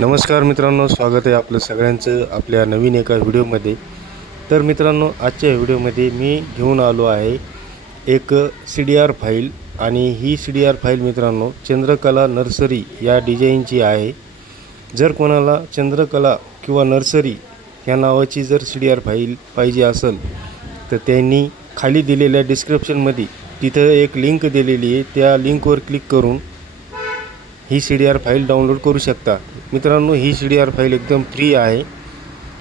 नमस्कार मित्रांनो स्वागत आहे आपलं सगळ्यांचं आपल्या नवीन एका व्हिडिओमध्ये. तर मित्रांनो आजच्या व्हिडिओमध्ये मी घेऊन आलो आहे एक सी डी आर फाईल आणि ही सी डी आर फाईल मित्रांनो चंद्रकला नर्सरी या डिझाईनची आहे. जर कोणाला चंद्रकला किंवा नर्सरी ह्या नावाची जर सी डी आर फाईल पाहिजे असेल तर त्यांनी खाली दिलेल्या डिस्क्रिप्शनमध्ये तिथं एक लिंक दिलेली आहे. त्या लिंकवर क्लिक करून ही C D R file download करू शकता. मित्रांनो ही सी डी आर फाईल एकदम फ्री आहे.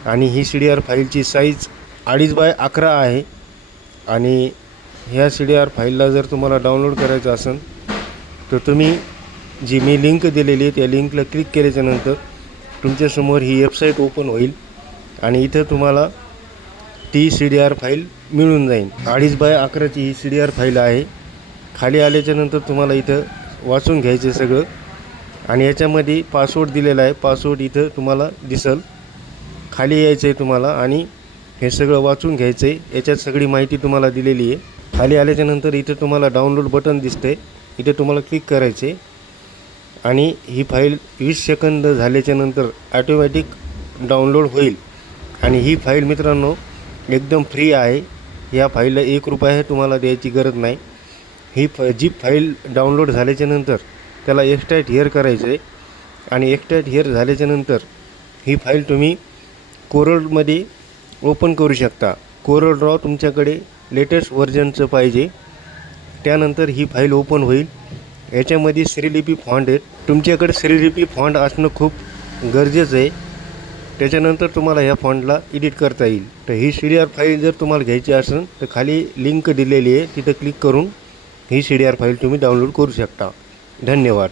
आणि ही सी डी आर फाईलची साईज अडीच बाय अकरा आहे. आणि ह्या सी डी आर फाईलला जर तुम्हाला डाउनलोड करायचं असेल तर तुम्ही जी मी लिंक दिलेली आहे त्या लिंकला क्लिक केल्याच्यानंतर तुमच्यासमोर ही वेबसाईट ओपन होईल. आणि इथं तुम्हाला ती सी डी आर फाईल मिळून जाईल. अडीच बाय अकराची ही सी डी आर फाईल आहे. खाली आल्याच्यानंतर तुम्हाला इथं वाचून घ्यायचं सगळं. आणि याच्यामध्ये पासवर्ड दिलेला आहे. पासवर्ड इथं तुम्हाला दिसल. खाली यायचं आहे तुम्हाला आणि हे सगळं वाचून घ्यायचं आहे याच्यात सगळी माहिती तुम्हाला दिलेली आहे. खाली आल्याच्यानंतर इथं तुम्हाला डाउनलोड बटन दिसते इथे तुम्हाला क्लिक करायचे आहे आणि ही फाईल वीस सेकंद झाल्याच्यानंतर ॲटोमॅटिक डाउनलोड होईल. आणि ही फाईल मित्रांनो एकदम फ्री आहे. या फाईलला एक रुपया तुम्हाला द्यायची गरज नाही. ही फ जी फाईल डाउनलोड झाल्याच्यानंतर त्याला एक्स्ट्रॅक्ट हिअर करायचं आहे आणि एक्स्ट्रॅक्ट हिअर झाल्याच्यानंतर ही फाईल तुम्ही कोरलमध्ये ओपन करू शकता. कोरल ड्रॉ तुमच्याकडे लेटेस्ट व्हर्जनचं पाहिजे. त्यानंतर ही फाईल ओपन होईल. याच्यामध्ये श्रीलिपी फॉन्ट आहेत. तुमच्याकडे श्रीलिपी फॉन्ट असणं खूप गरजेचं आहे. त्याच्यानंतर तुम्हाला ह्या फॉन्टला एडिट करता येईल. तर ही सी डी आर फाईल जर तुम्हाला घ्यायची असेल तर खाली लिंक दिलेली आहे. तिथं क्लिक करून ही सी डी आर फाईल तुम्ही डाउनलोड करू शकता. धन्यवाद.